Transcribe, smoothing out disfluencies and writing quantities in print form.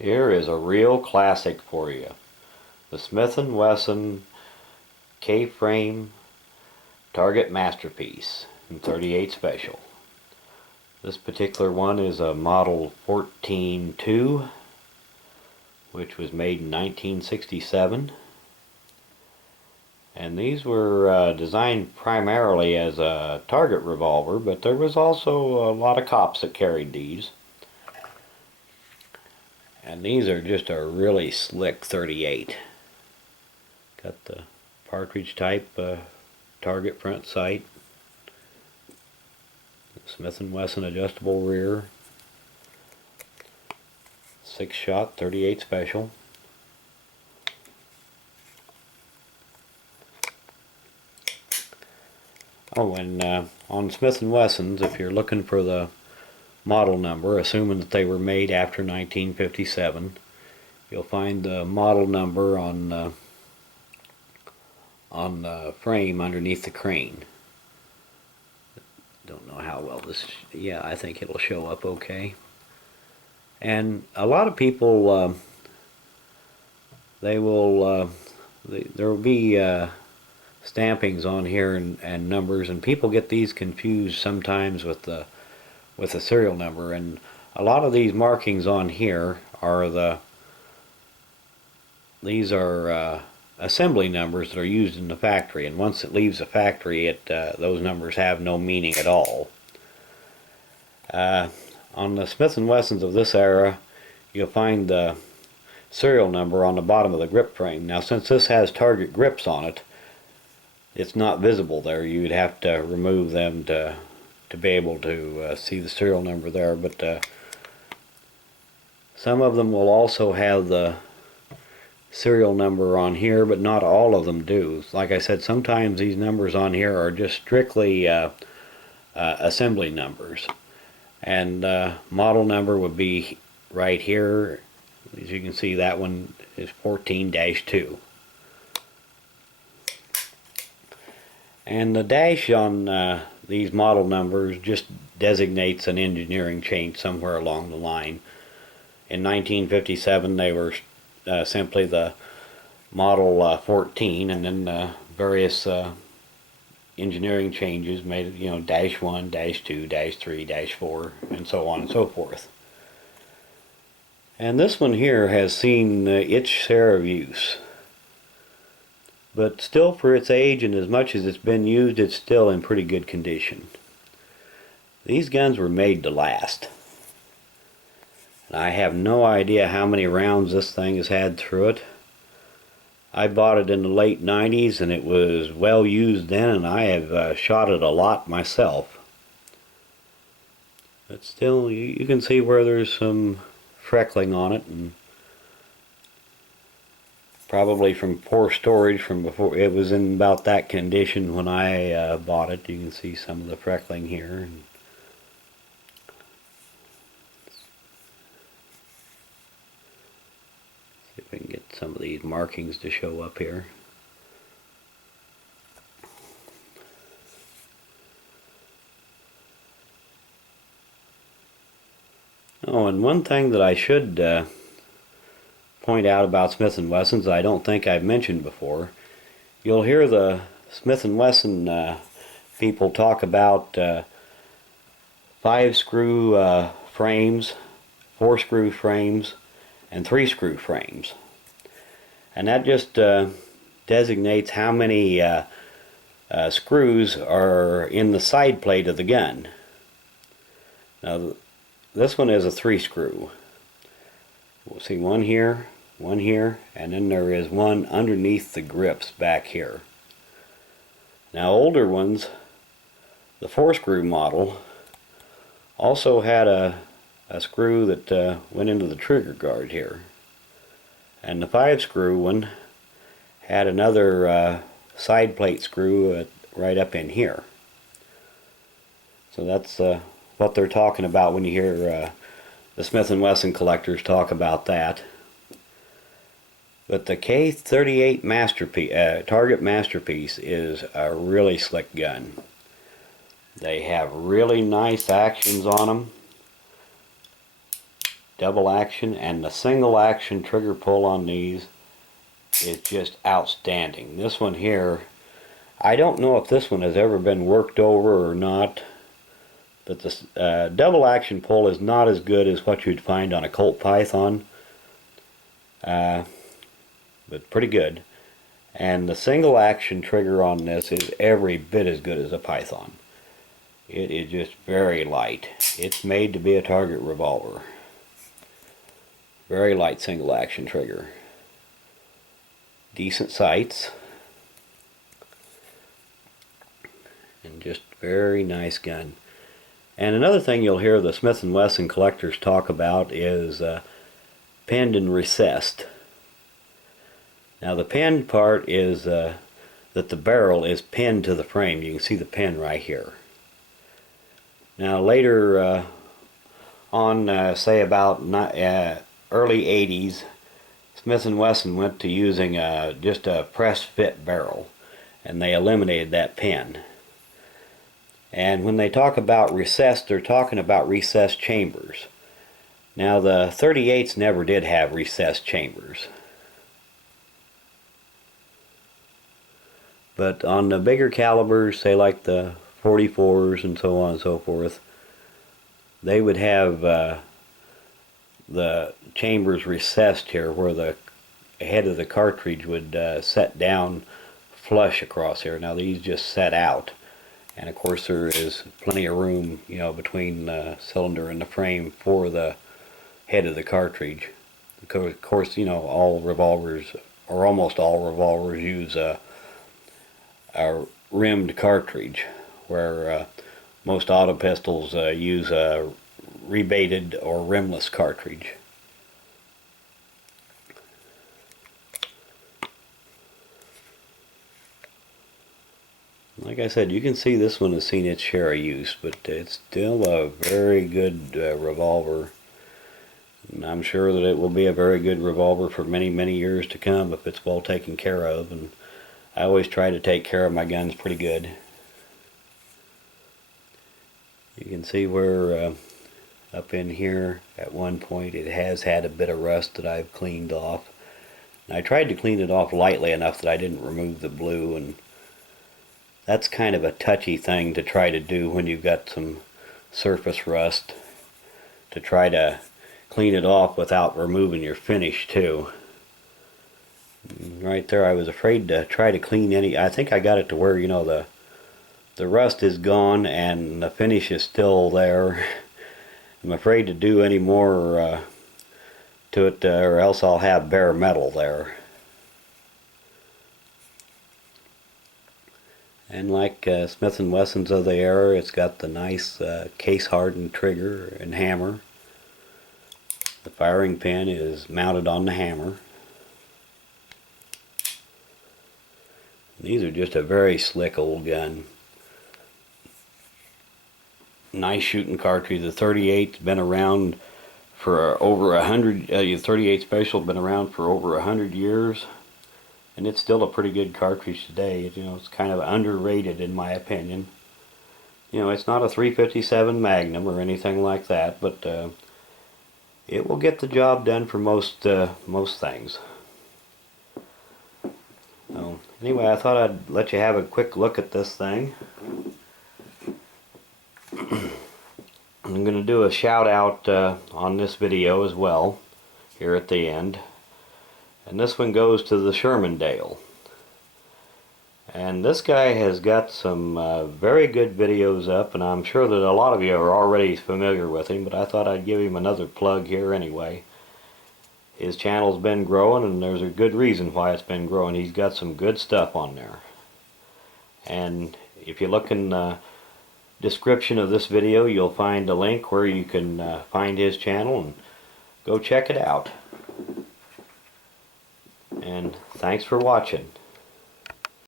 Here is a real classic for you. The Smith & Wesson K-Frame Target Masterpiece in 38 Special. This particular one is a model 14-2, which was made in 1967. And these were designed primarily as a target revolver, but there was also a lot of cops that carried these. And these are just a really slick 38. Got the partridge type target front sight, Smith & Wesson adjustable rear, 6-shot 38 Special. Oh, and on Smith & Wessons, if you're looking for the model number, assuming that they were made after 1957, you'll find the model number on the frame underneath the crane. Don't know how well this, yeah, I think it'll show up okay. And a lot of people, there will be stampings on here and numbers, and people get these confused sometimes with the serial number. And a lot of these markings on here are these are assembly numbers that are used in the factory, and once it leaves the factory, those numbers have no meaning at all. On the Smith & Wessons of this era, you'll find the serial number on the bottom of the grip frame. Now, since this has target grips on it, it's not visible there. You'd have to remove them to be able to see the serial number there, but some of them will also have the serial number on here, but not all of them do. Like I said, sometimes these numbers on here are just strictly assembly numbers, and model number would be right here. As you can see, that one is 14-2. And the dash on these model numbers just designates an engineering change somewhere along the line. In 1957, they were simply the model 14, and then various engineering changes made it, -1, -2, -3, -4, and so on and so forth. And this one here has seen its share of use. But still, for its age and as much as it's been used, it's still in pretty good condition. These guns were made to last. And I have no idea how many rounds this thing has had through it. I bought it in the late 90s, and it was well used then, and I have shot it a lot myself. But still, you can see where there's some freckling on it, and probably from poor storage from before. It was in about that condition when I bought it. You can see some of the freckling here. See if we can get some of these markings to show up here. Oh, and one thing that I should point out about Smith & Wessons I don't think I've mentioned before. You'll hear the Smith & Wesson people talk about 5-screw frames, 4-screw frames, and 3-screw frames. And that just designates how many screws are in the side plate of the gun. Now, this one is a 3-screw. We'll see one here, and then there is one underneath the grips back here. Now, older ones, the 4-screw model, also had a screw that went into the trigger guard here. And the 5-screw one had another side plate screw right up in here. So that's what they're talking about when you hear the Smith & Wesson collectors talk about that. But the K38 Target Masterpiece is a really slick gun. They have really nice actions on them. double action, and the single action trigger pull on these is just outstanding. This one here, I don't know if this one has ever been worked over or not, but the double action pull is not as good as what you'd find on a Colt Python, but pretty good. And the single action trigger on this is every bit as good as a Python. It is just very light. It's made to be a target revolver. Very light single action trigger. Decent sights. And just very nice gun. And another thing you'll hear the Smith & Wesson collectors talk about is pinned and recessed. Now the pinned part is that the barrel is pinned to the frame. You can see the pin right here. Now later on, say about early 80s, Smith & Wesson went to using just a press fit barrel, and they eliminated that pin. And when they talk about recessed, they're talking about recessed chambers. Now the 38s never did have recessed chambers. But on the bigger calibers, say like the 44s and so on and so forth, they would have the chambers recessed here, where the head of the cartridge would set down flush across here. Now these just set out, and of course there is plenty of room, you know, between the cylinder and the frame for the head of the cartridge. Of course, you know, all revolvers, or almost all revolvers, use a rimmed cartridge, where most auto pistols use a rebated or rimless cartridge. Like I said, you can see this one has seen its share of use, but it's still a very good revolver. And I'm sure that it will be a very good revolver for many, many years to come if it's well taken care of. And I always try to take care of my guns pretty good. You can see where up in here at one point it has had a bit of rust that I've cleaned off. And I tried to clean it off lightly enough that I didn't remove the blue, and that's kind of a touchy thing to try to do when you've got some surface rust, to try to clean it off without removing your finish too. Right there, I was afraid to try to clean any. I think I got it to where, you know, the rust is gone and the finish is still there. I'm afraid to do any more to it, or else I'll have bare metal there. And like Smith & Wesson's of the era, it's got the nice case-hardened trigger and hammer. The firing pin is mounted on the hammer. These are just a very slick old gun. Nice shooting cartridge. The 38's been around for over 100. The 38 Special been around for over 100 years, and it's still a pretty good cartridge today. You know, it's kind of underrated in my opinion. You know, it's not a 357 Magnum or anything like that, but it will get the job done for most things. So anyway, I thought I'd let you have a quick look at this thing. I'm going to do a shout out on this video as well here at the end, and this one goes to TheShermandale. And this guy has got some very good videos up, and I'm sure that a lot of you are already familiar with him, but I thought I'd give him another plug here anyway. His channel's been growing, and there's a good reason why it's been growing. He's got some good stuff on there. And if you look in the description of this video, you'll find a link where you can find his channel and go check it out. And thanks for watching.